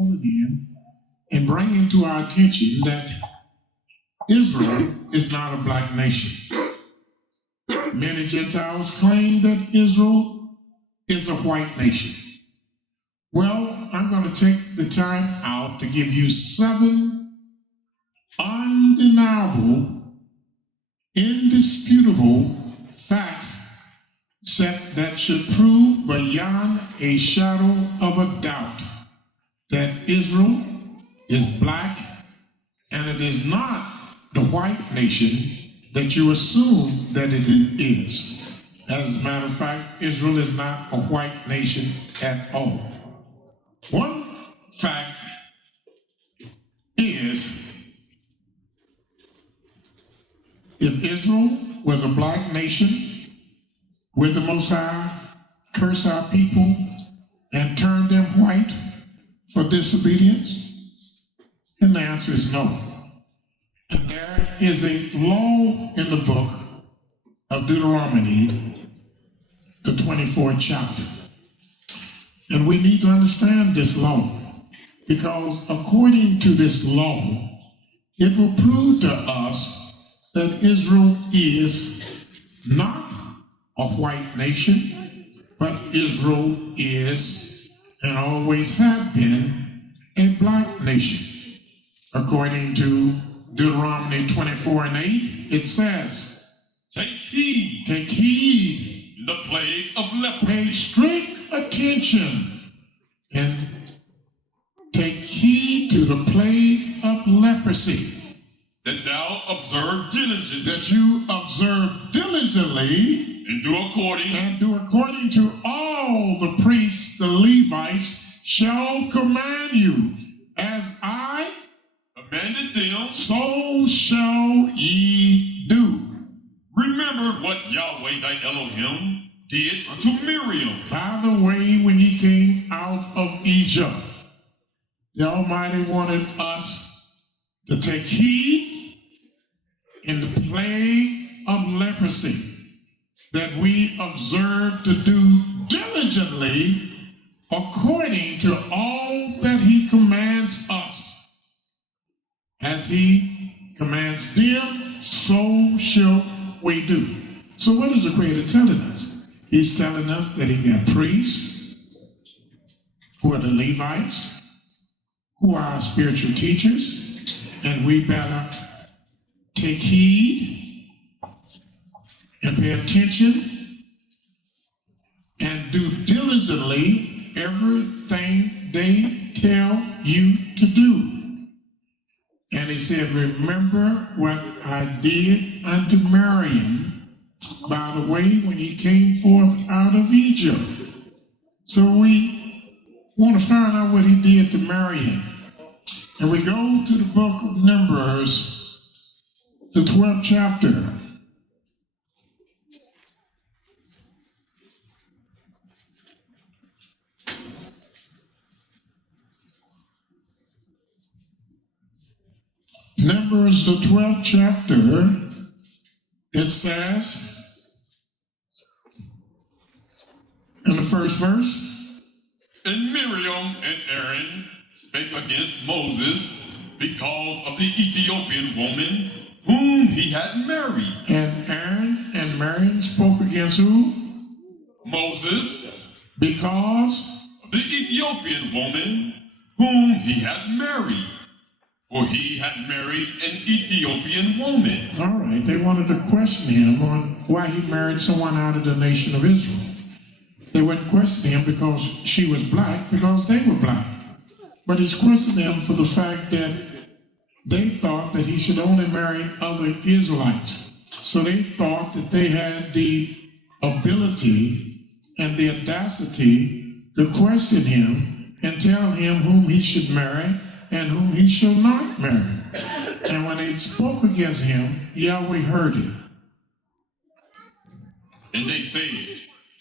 again and bringing to our attention that Israel is not a black nation. Many Gentiles claim that Israel is a white nation. Well, I'm going to take the time out to give you 7 undeniable, indisputable facts that should prove beyond a shadow of a doubt that Israel is black and it is not the white nation that you assume that it is. As a matter of fact, Israel is not a white nation at all. One fact is, if Israel was a black nation, would the Most High curse our people and turn them white for disobedience? And the answer is no. And there is a law in the book of Deuteronomy, the 24th chapter. And we need to understand this law, because according to this law, it will prove to us that Israel is not a white nation, but Israel is and always have been a black nation. According to Deuteronomy 24:8, it says, Take heed to the plague of leprosy. Pay strict attention and take heed to the plague of leprosy. That thou observe diligently. That you observe diligently. And do according to all the priests, the Levites, shall command you. As I commanded them, so shall ye do. Remember what Yahweh thy Elohim did unto Miriam. By the way, when he came out of Egypt, the Almighty wanted us to take heed in the plague of leprosy, that we observe to do diligently according to all that he commands us. As he commands them, so shall we do. So what is the Creator telling us? He's telling us that he got priests, who are the Levites, who are our spiritual teachers, and we better take heed and pay attention and do diligently everything they tell you to do. And he said, remember what I did unto Miriam, by the way, when he came forth out of Egypt. So we want to find out what he did to Miriam. And we go to the book of Numbers, the 12th chapter. Numbers, the 12th chapter, it says, in the first verse, And Miriam and Aaron spake against Moses because of the Ethiopian woman whom he had married. And Aaron and Miriam spoke against who? Moses. Because of the Ethiopian woman whom he had married. For he had married an Ethiopian woman. All right, they wanted to question him on why he married someone out of the nation of Israel. They wouldn't question him because she was black, because they were black. But he's questioning them for the fact that they thought that he should only marry other Israelites. So they thought that they had the ability and the audacity to question him and tell him whom he should marry and whom he shall not marry. And when they spoke against him, Yahweh heard it. And they said,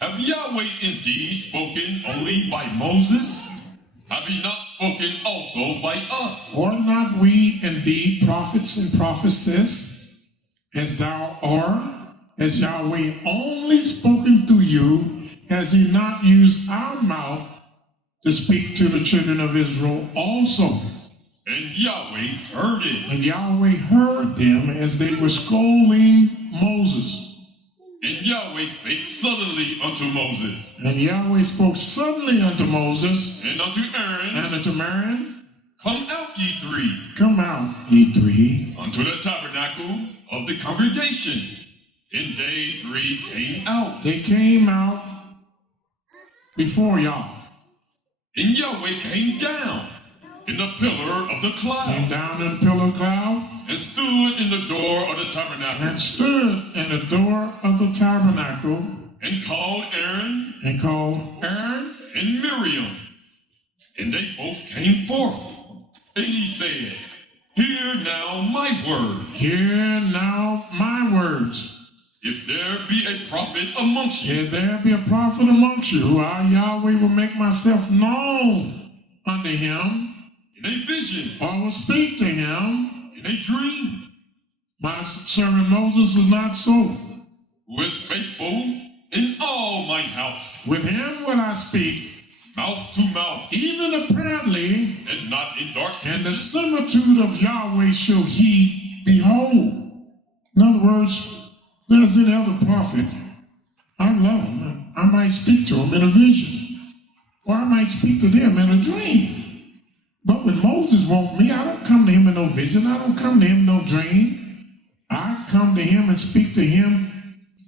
Have Yahweh indeed spoken only by Moses? Have he not spoken also by us? Are not we indeed prophets and prophetesses, as thou art? Has Yahweh only spoken through you? Has he not used our mouth to speak to the children of Israel also. And Yahweh heard it. And Yahweh heard them as they were scolding Moses. And Yahweh spake suddenly unto Moses. And Yahweh spoke suddenly unto Moses And unto Aaron. and unto Miriam, Come out, ye three, come out, ye three, unto the tabernacle of the congregation. And they three came out. They came out before y'all. And Yahweh came down in the pillar of the Came cloud. down in the pillar of cloud And stood in the door of the tabernacle. and stood in the door of the tabernacle And called Aaron and called Aaron. and Miriam. And they both came forth. And he said, Hear now my words. Hear now my words. If there be a prophet amongst you, If there be a prophet amongst you, I, Yahweh, will make myself known unto him, in a vision, or will speak to him. in a dream, My servant Moses is not so. who is faithful in all mine house, With him will I speak, mouth to mouth, even apparently, and not in dark and the speeches. similitude of Yahweh shall he behold. In other words, there's any other prophet, I love him. I might speak to him in a vision, or I might speak to them in a dream. But when Moses wants me, I don't come to him in no vision. I don't come to him in no dream. I come to him and speak to him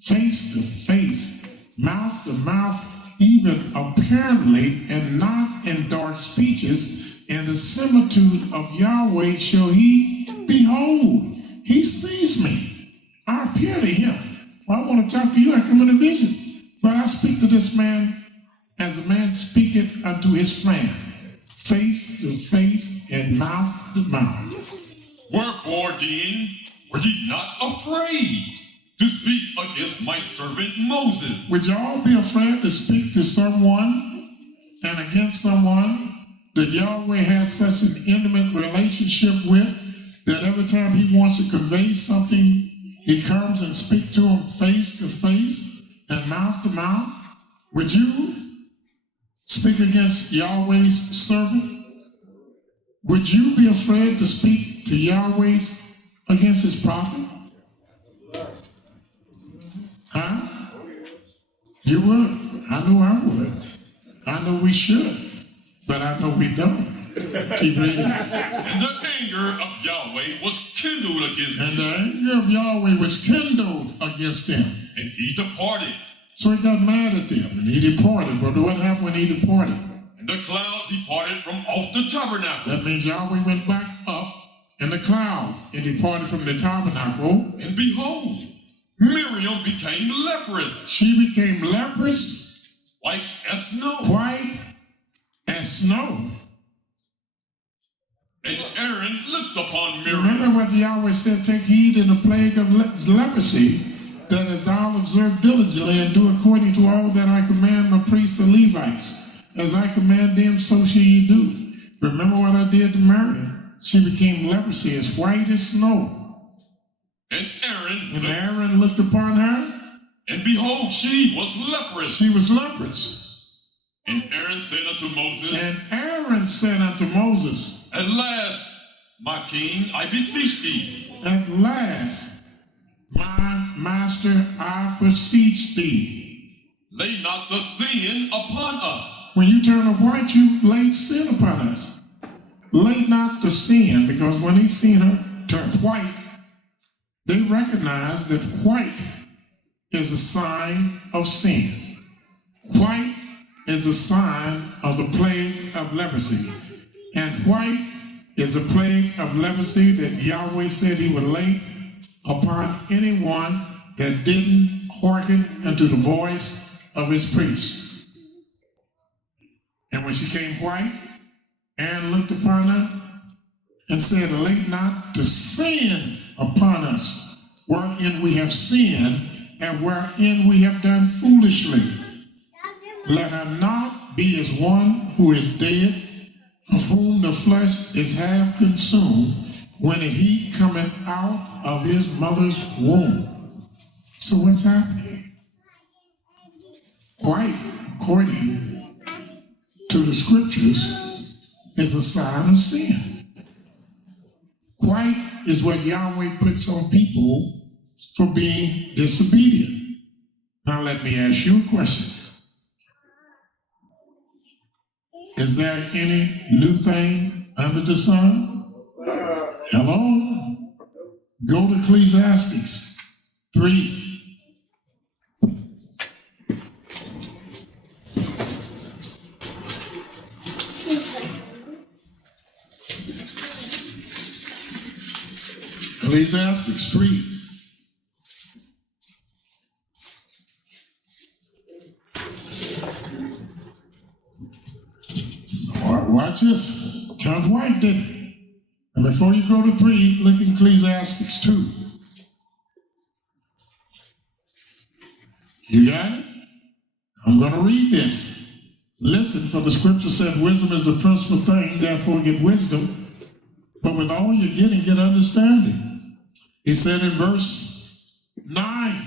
face to face, mouth to mouth, even apparently, and not in dark speeches. And the similitude of Yahweh shall he behold. He sees me. I appear to him. Well, I want to talk to you. I come in a vision. But I speak to this man as a man speaketh unto his friend, face to face and mouth to mouth. Wherefore then were ye not afraid to speak against my servant Moses? Would y'all be afraid to speak to someone and against someone that Yahweh has such an intimate relationship with that every time he wants to convey something, he comes and speaks to him face to face and mouth to mouth? Would you speak against Yahweh's servant? Would you be afraid to speak to Yahweh's against his prophet? Huh? You would. I know I would. I know we should, but I know we don't. Keep reading. And the anger of Yahweh was kindled against And him, the anger of Yahweh was kindled against them. and he departed. So he got mad at them and he departed. But what happened when he departed? And the cloud departed from off the tabernacle. That means Yahweh went back up in the cloud and departed from the tabernacle. And behold, Miriam became leprous, She became leprous, white as snow. white as snow. And Aaron looked upon Miriam, Remember what Yahweh said, take heed in the plague of leprosy, that as thou observe diligently and do according to all that I command my priests and Levites. As I command them, so shall ye do. Remember what I did to Miriam. She became leprosy as white as snow. and And Aaron looked upon her. and behold, she was leprous. She was leprous. And Aaron said unto Moses, And Aaron said unto Moses, At last, my king, I beseech thee, at last, my master, I beseech thee. lay not the sin upon us. When you turn to white, you laid sin upon us. Lay not the sin, because when he seen her turn white, they recognized that white is a sign of sin. White is a sign of the plague of leprosy. And white is a plague of leprosy that Yahweh said he would lay upon anyone that didn't hearken unto the voice of his priest. And when she came white, Aaron looked upon her and said, lay not the sin upon us, wherein we have sinned and wherein we have done foolishly. Let her not be as one who is dead, of whom the flesh is half consumed, when he cometh out of his mother's womb. So what's happening? White, according to the scriptures is a sign of sin. White is what Yahweh puts on people for being disobedient. Now let me ask you a question. Is there any new thing under the sun? Hello? Go to Ecclesiastes 3. Ecclesiastes 3. Watch this. Turned white, didn't it? And before you go to 3, look in Ecclesiastes 2. You got it? I'm going to read this. Listen, for the scripture said, wisdom is the principal thing, therefore get wisdom. But with all you're getting, get understanding. He said in verse 9,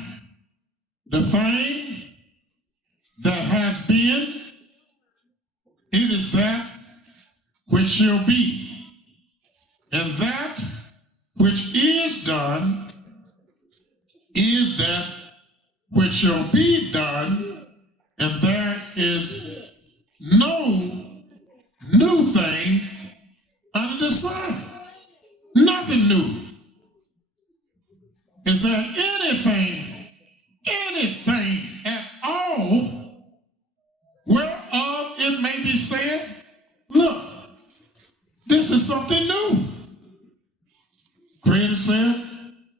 the thing that has been, it is that which shall be. And that which is done is that which shall be done, and there is no new thing under the sun. Nothing new. Is there anything at all whereof it may be said, look, this is something new? Creator said,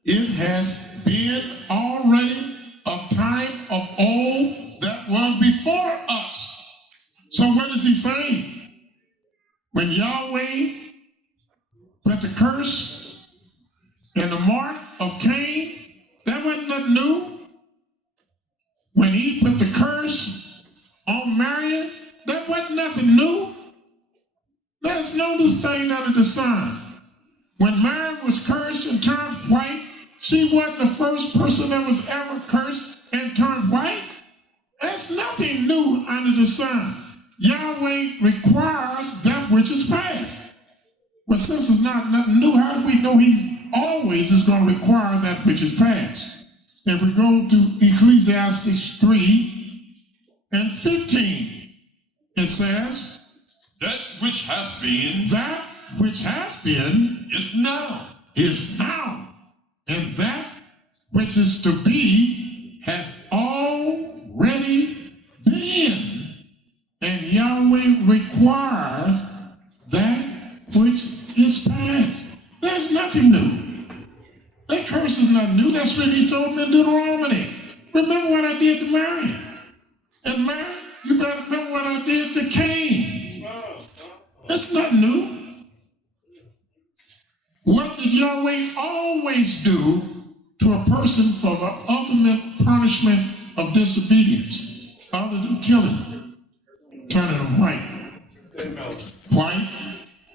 it has been already a time of old that was before us. So what is he saying? When Yahweh put the curse and the mark of Cain, that wasn't nothing new. When he put the curse on Marion, that wasn't nothing new. There's no new thing under the sun. When Marion was cursed and turned white, she wasn't the first person that was ever cursed and turned white. That's nothing new under the sun. Yahweh requires that which is past. But since it's not nothing new, how do we know he always is going to require that which is past? If we go to Ecclesiastes 3 and 15, it says, that which hath been, that which has been is now. And that which is to be has already been. And Yahweh requires that which is past. There's nothing new. That curse is not new. That's what he told me in Deuteronomy. Remember what I did to Marion. And Marion, you better remember what I did to Cain. That's not new. What did Yahweh always do to a person for the ultimate punishment of disobedience, other than killing them? Turning them white. White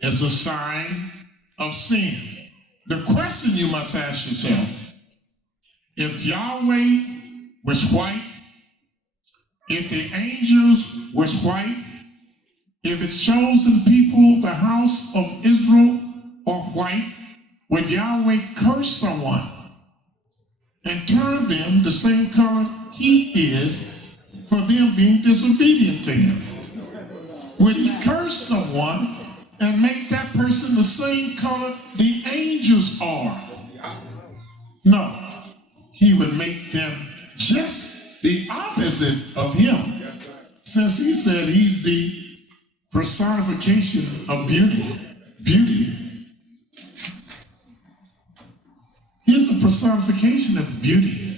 is a sign of sin. The question you must ask yourself, if Yahweh was white, if the angels was white, if its chosen people, the house of Israel, are white, would Yahweh curse someone and turn them the same color he is for them being disobedient to him? Would he curse someone and make that person the same color the angels are? No, he would make them just the opposite of him, since he said he's the personification of beauty. He's the personification of beauty.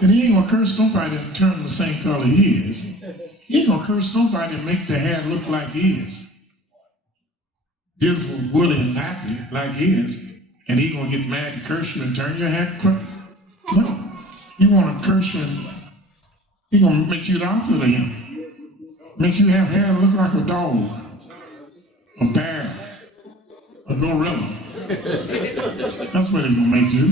And he ain't gonna curse nobody and turn him the same color he is. He ain't gonna curse nobody and make their hair look like his. Beautiful, woolly, and nappy like his. And he gonna get mad and curse you and turn your hair crooked. No. He wanna curse you and he gonna make you the opposite of him. Make you have hair look like a dog, a bear, a gorilla. That's what it's gonna make you.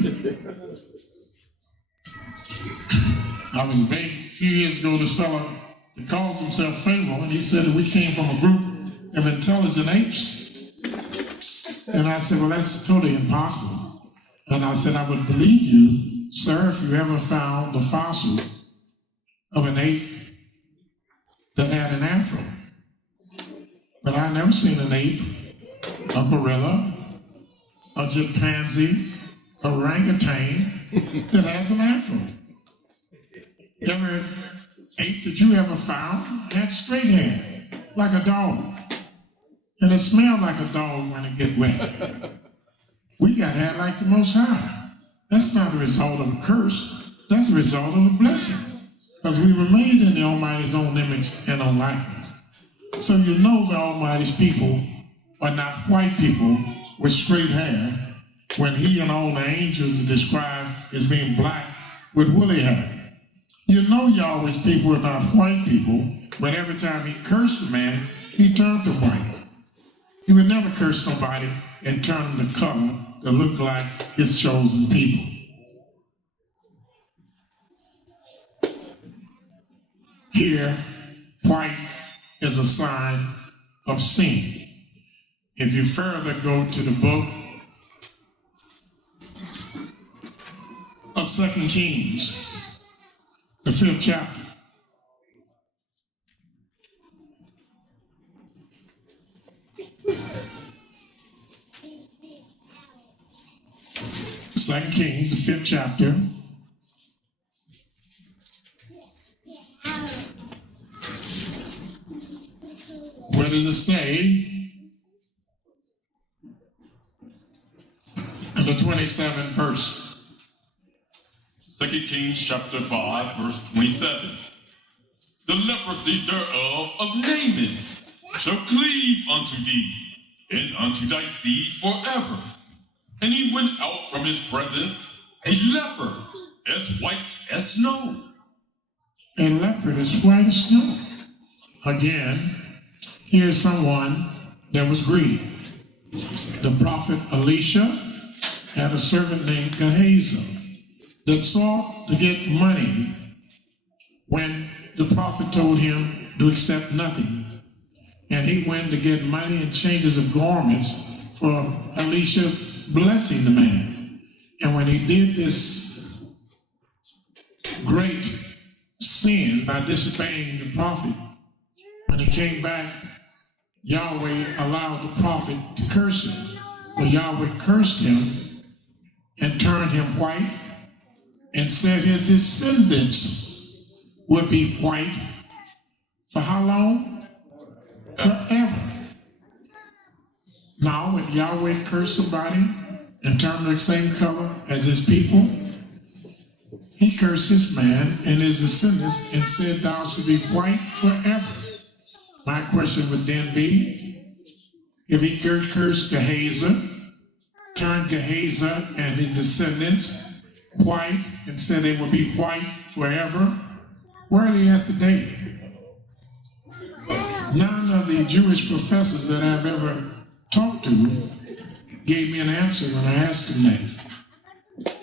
I was a few years ago, this fellow He calls himself Pharaoh, and he said that we came from a group of intelligent apes. And I said, well, that's totally impossible. And I said, I would believe you, sir, if you ever found the fossil of an ape that had an afro. But I never seen an ape, a gorilla, a chimpanzee, orangutan that has an afro. Every ape that you ever found had straight hair, like a dog. And it smelled like a dog when it get wet. We got hair like the Most High. That's not the result of a curse. That's the result of a blessing. Because we were made in the Almighty's own image and own likeness. So you know the Almighty's people are not white people with straight hair when he and all the angels are described as being black with woolly hair. You know Yahweh's people are not white people, but every time he cursed a man, he turned them white. He would never curse nobody and turn them the color that looked like his chosen people. Here, white is a sign of sin. If you further go to the book of 2 Kings, the 5th chapter. Second Kings, the 5th chapter. What does it say? In the 27th verse. 2 Kings chapter 5, verse 27. The leprosy thereof of Naaman shall cleave unto thee, and unto thy seed forever. And he went out from his presence, a leper, as white as snow. A leopard is white as snow. Again, here's someone that was greedy. The prophet Elesha had a servant named Gehazi that sought to get money when the prophet told him to accept nothing. And he went to get money and changes of garments for Elesha blessing the man. And when he did this great sin by disobeying the prophet, when he came back, Yahweh allowed the prophet to curse him. But Yahweh cursed him and turned him white and said his descendants would be white for how long? Forever. Now, when Yahweh cursed somebody and turned them the same color as his people, he cursed this man and his descendants and said, thou shalt be white forever. My question would then be, if he cursed Gehazi, turned Gehazi and his descendants white and said they would be white forever, where are they at today? None of the Jewish professors that I've ever talked to gave me an answer when I asked them that.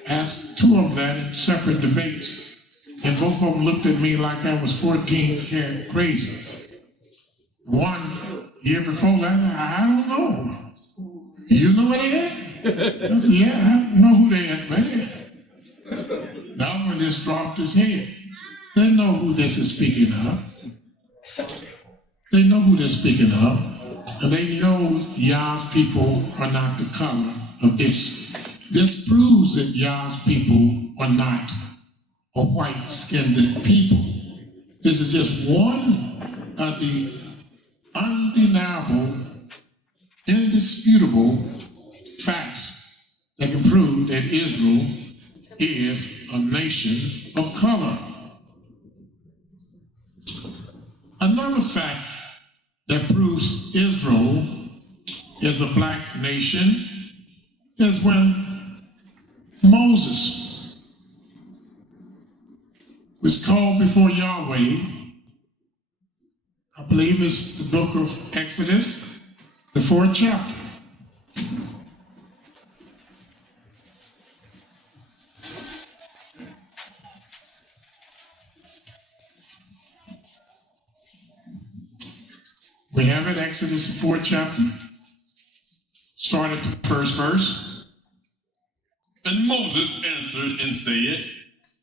Asked two of them that in separate debates, and both of them looked at me like I was 14 karat crazy. One year before that, I don't know. You know what they had? I said, yeah, I know who they had, buddy. The other one just dropped his head. They know who this is speaking of. They know who they're speaking of. And they know Yah's people are not the color of this. This proves that Yah's people are not a white-skinned people. This is just one of the undeniable, indisputable facts that can prove that Israel is a nation of color. Another fact that proves Israel is a black nation is when Moses was called before Yahweh. I believe it's the book of Exodus, the 4th chapter. Exodus, the 4th chapter. Start at the first verse. And Moses answered and said,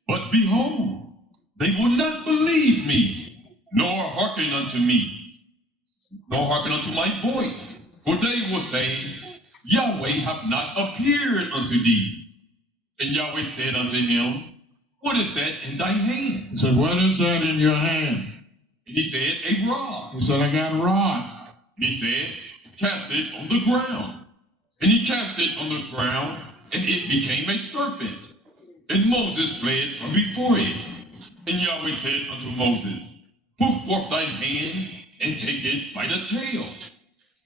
But behold, they will not believe me, nor hearken unto me, nor hearken unto my voice. For they will say, Yahweh hath not appeared unto thee. And Yahweh said unto him, What is that in thy hand? He said, what is that in your hand? And he said, A rod. He said, I got a rod. And he said, Cast it on the ground. And he cast it on the ground, and it became a serpent. And Moses fled from before it. And Yahweh said unto Moses, Put forth thy hand, and take it by the tail.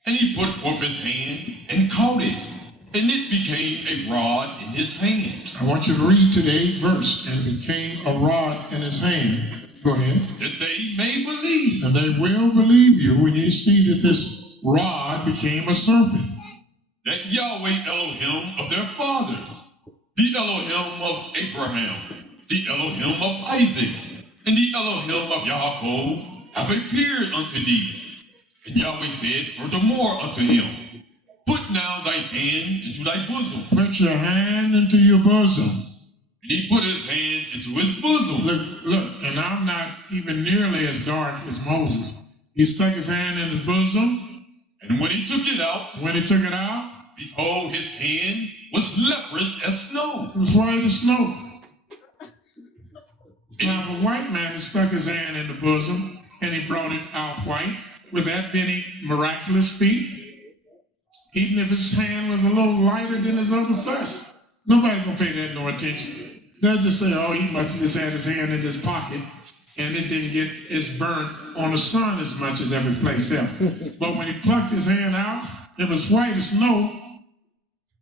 And he put forth his hand, and caught it, and it became a rod in his hand. I want you to read to the 8th verse. And became a rod in his hand. Go ahead. That they may believe. And they will believe you when you see that this rod became a serpent. That Yahweh Elohim of their fathers, the Elohim of Abraham, the Elohim of Isaac, and the Elohim of Yaakov have appeared unto thee. And Yahweh said furthermore unto him, Put now thy hand into thy bosom. Put your hand into your bosom. And he put his hand into his bosom. Look, and I'm not even nearly as dark as Moses. He stuck his hand in his bosom. And when he took it out, behold, his hand was leprous as snow. It was white as snow. Now, if a white man had stuck his hand in the bosom and he brought it out white, would that be any miraculous feat? Even if his hand was a little lighter than his other flesh, nobody gonna pay that no attention. They'll just say, oh, he must have just had his hand in his pocket and it didn't get as burnt on the sun as much as every place else. But when he plucked his hand out, it was white as snow.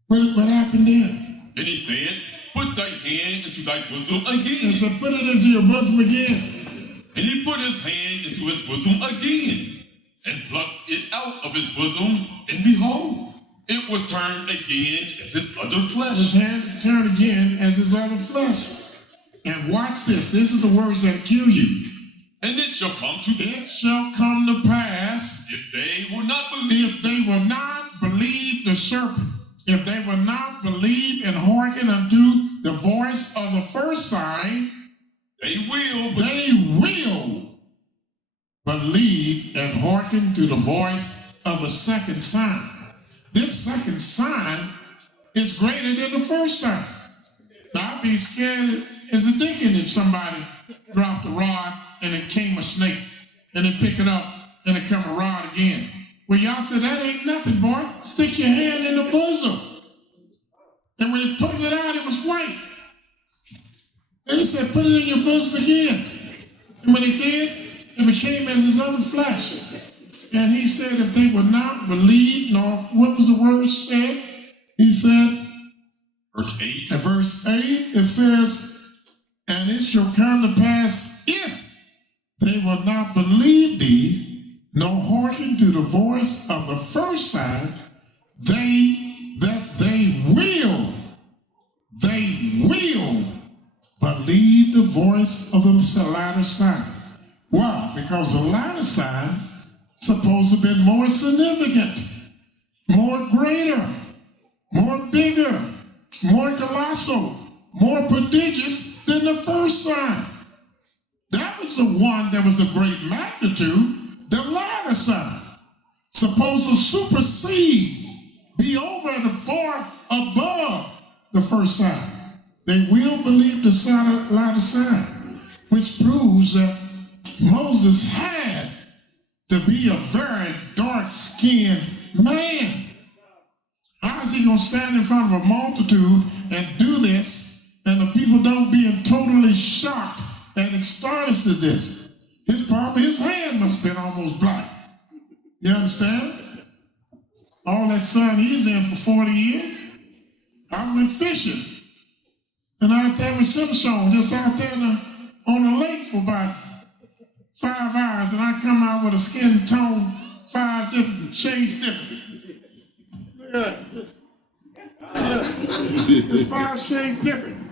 What happened then? And he said, Put thy hand into thy bosom again. And so put it into your bosom again. And he put his hand into his bosom again, and plucked it out of his bosom, and behold, it was turned again as his other flesh. His hand turned again as his other flesh. And watch this. This is the words that kill you. And it shall come to pass if they will not believe. If they will not believe the serpent. If they will not believe and hearken unto the voice of the first sign, they will believe and hearken to the voice of the second sign. This second sign is greater than the first sign. Now, I'd be scared as a dickens if somebody dropped a rod and it came a snake, and they pick it up and it come a rod again. Well, y'all said, that ain't nothing, boy. Stick your hand in the bosom. And when he put it out, it was white. And he said, put it in your bosom again. And when he did, it became as his other flesh. And he said, if they would not believe, nor what was the word said? He said, verse 8. In verse 8, it says, and it shall come to pass if they will not believe thee, nor hearken to the voice of the first sign, they will believe the voice of the latter sign. Why? Because the latter sign supposed to have been more significant, more greater, more bigger, more colossal, more prodigious than the first sign. That was the one that was of great magnitude. The latter sign supposed to supersede, be over and far above the first sign. They will believe the latter sign, which proves that Moses had to be a very dark-skinned man. How is he going to stand in front of a multitude and do this, and the people don't being totally shocked and astonished at this? His hand must have been almost black. You understand? All that sun he's in for 40 years. I went fishing. And out there with Simpson, just out there on the lake for about 5 hours, and I come out with a skin tone 5 different shades different. Yeah. It's 5 shades different.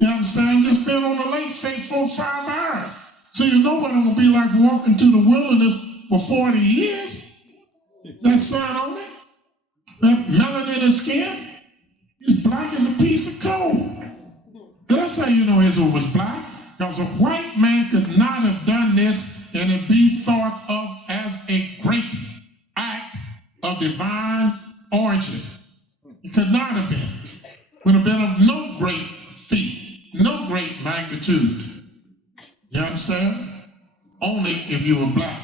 You understand? Just been on the lake for 4 or 5 hours. So you know what it will be like walking through the wilderness for 40 years. That sun on it, that melanin in his skin, he's black as a piece of coal. That's how you know Israel was black, because a white man could not have done this and it be thought of as a great act of divine origin. It could not have been. Would have been of no great feat, no great magnitude. You understand? Only if you were black.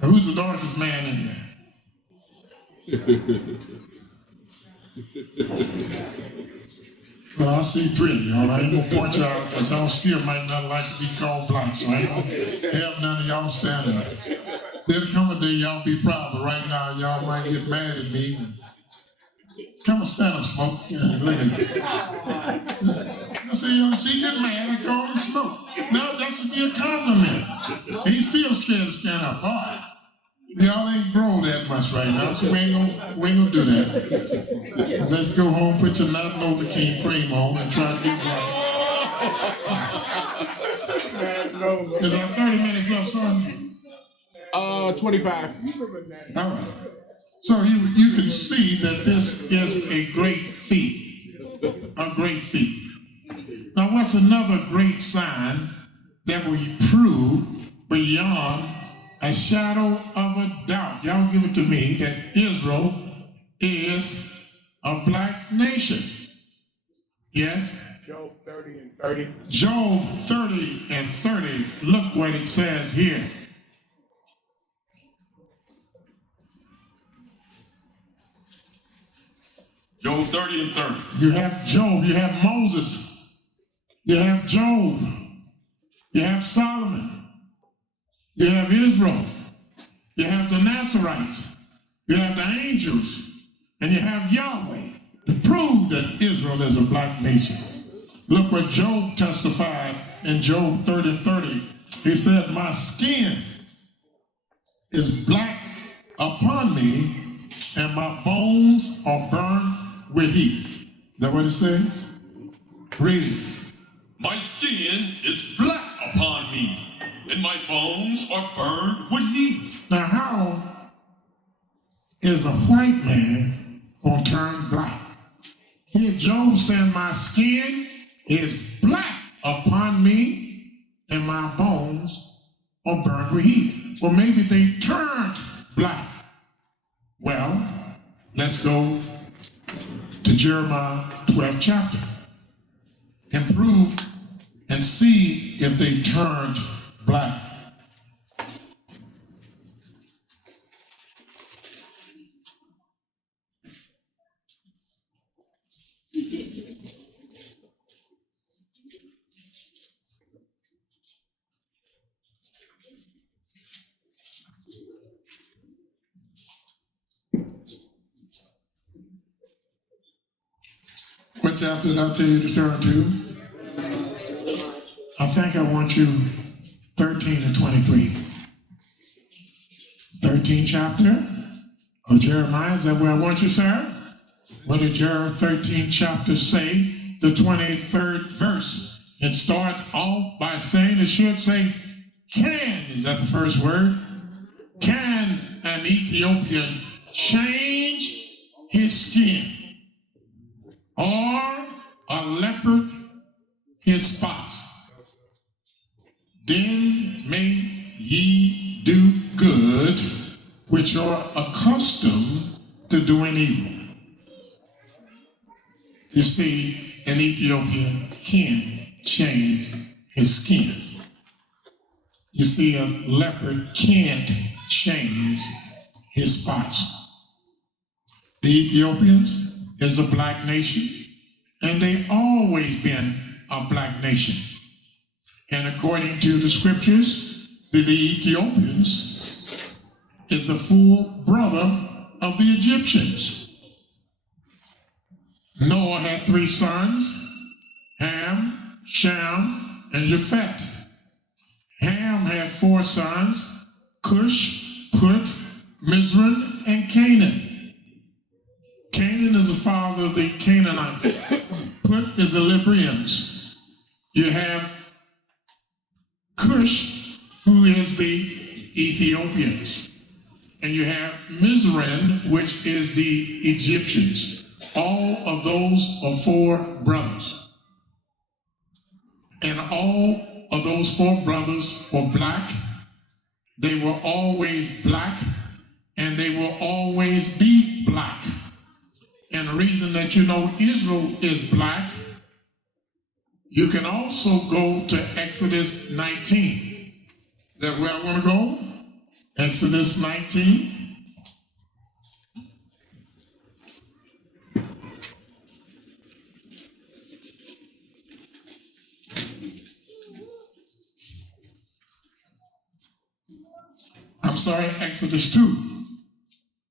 Now, who's the darkest man in here? Well, I see 3 of y'all. I ain't gonna point y'all because y'all still might not like to be called black, so I ain't gonna have none of y'all standing up. There'll come a day y'all be proud, but right now y'all might get mad at me. Come and stand up, Smoke. Yeah, look at it. She get mad, I call him Smoke. No, that should be a compliment. He's still scared to stand up. All right. Y'all ain't grown that much right now, so we ain't gonna do that. Let's go home, put your not Novocaine cream on, and try to get right. Is our 30 minutes up, son? 25. All right. So you can see that this is a great feat. A great feat. Now, what's another great sign that we prove beyond a shadow of a doubt? Y'all give it to me that Israel is a black nation. Yes? Job 30 and 30. Job 30 and 30. Look what it says here. Job 30 and 30. You have Job, you have Moses, you have Job, you have Solomon, you have Israel, you have the Nazarites, you have the angels, and you have Yahweh to prove that Israel is a black nation. Look what Job testified in Job 30 and 30. He said, my skin is black upon me, and my bones are burned with heat. Is that what it said? Read it. My skin is black upon me, and my bones are burned with heat. Now, how is a white man going to turn black? Here, Job said, my skin is black upon me, and my bones are burned with heat. Well, maybe they turned black. Well, let's go to Jeremiah 12th chapter and prove and see if they turned black. What chapter did I tell you to turn to? I think I want you 13 and 23. 13th chapter of Jeremiah, is that where I want you, sir? What did Jeremiah 13th chapter say? The 23rd verse. And start off by saying, it should say, can, is that the first word? Can an Ethiopian change his skin? Or a leopard his spots? Then may ye do good, which are accustomed to doing evil. You see, an Ethiopian can change his skin. You see, a leopard can't change his spots. The Ethiopians is a black nation, and they always been a black nation. And according to the scriptures, the Ethiopians is the full brother of the Egyptians. Noah had 3 sons, Ham, Shem, and Japheth. Ham had 4 sons, Cush, Put, Mizraim, and Canaan. Canaan is the father of the Canaanites. Put is the Libyans. You have Cush who is the Ethiopians. And you have Mizraim, which is the Egyptians. All of those are 4 brothers. And all of those 4 brothers were black. They were always black, and they will always be black. And the reason that you know Israel is black, you can also go to Exodus 19. Is that where I want to go? Exodus 19. I'm sorry, Exodus 2.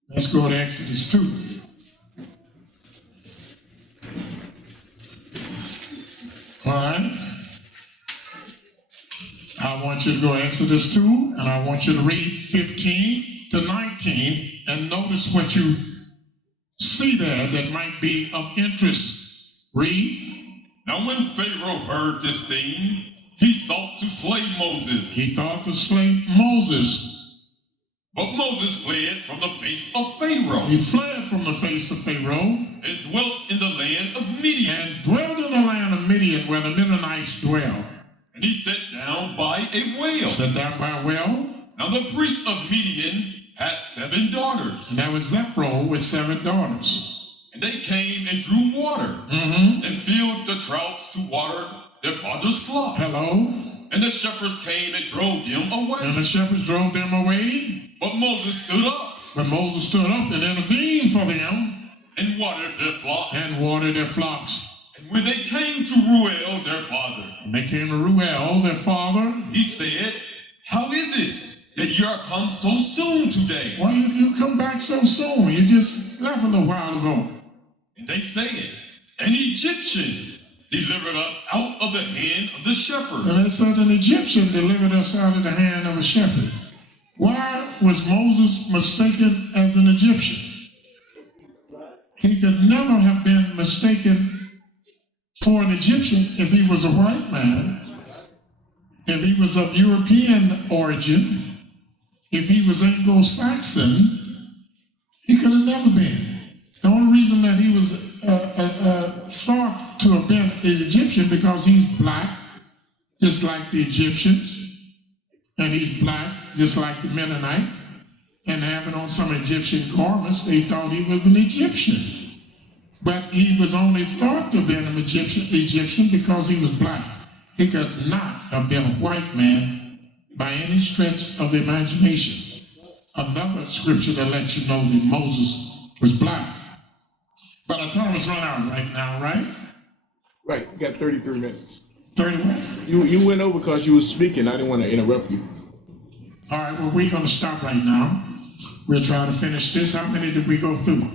Let's go to Exodus 2. All right. I want you to go Exodus 2, and I want you to read 15 to 19, and notice what you see there that might be of interest. Read. Now when Pharaoh heard this thing, he sought to slay Moses. He thought to slay Moses. But Moses fled from the face of Pharaoh. He fled from the face of Pharaoh. And dwelt in the land of Midian. And dwelled in the land of Midian, where the Midianites dwell. And he sat down by a well. Sat down by a well. Now the priest of Midian had 7 daughters. And there was Zepro with 7 daughters. And they came and drew water. And filled the troughs to water their father's flock. Hello. And the shepherds came and drove them away. And the shepherds drove them away. But Moses stood up. But Moses stood up and intervened for them. And watered their flock. And watered their flocks. And when they came to Ruel, their father. And they came to Ruel, their father. He said, how is it that you are come so soon today? Why you come back so soon? You just left a little while ago. And they said, an Egyptian delivered us out of the hand of the shepherd. And they said, an Egyptian delivered us out of the hand of a shepherd. Why was Moses mistaken as an Egyptian? He could never have been mistaken for an Egyptian if he was a white man, if he was of European origin, if he was Anglo-Saxon. He could have never been. The only reason that he was thought to have been an Egyptian because he's black, just like the Egyptians, and he's black, just like the Mennonites, and having on some Egyptian garments, they thought he was an Egyptian. But he was only thought to have been an Egyptian because he was black. He could not have been a white man by any stretch of the imagination. Another scripture that lets you know that Moses was black. But our time is run out right now, right? Right, you got 33 minutes. 31. You went over because you were speaking. I didn't want to interrupt you. All right, well, we're going to stop right now. We'll try to finish this. How many did we go through?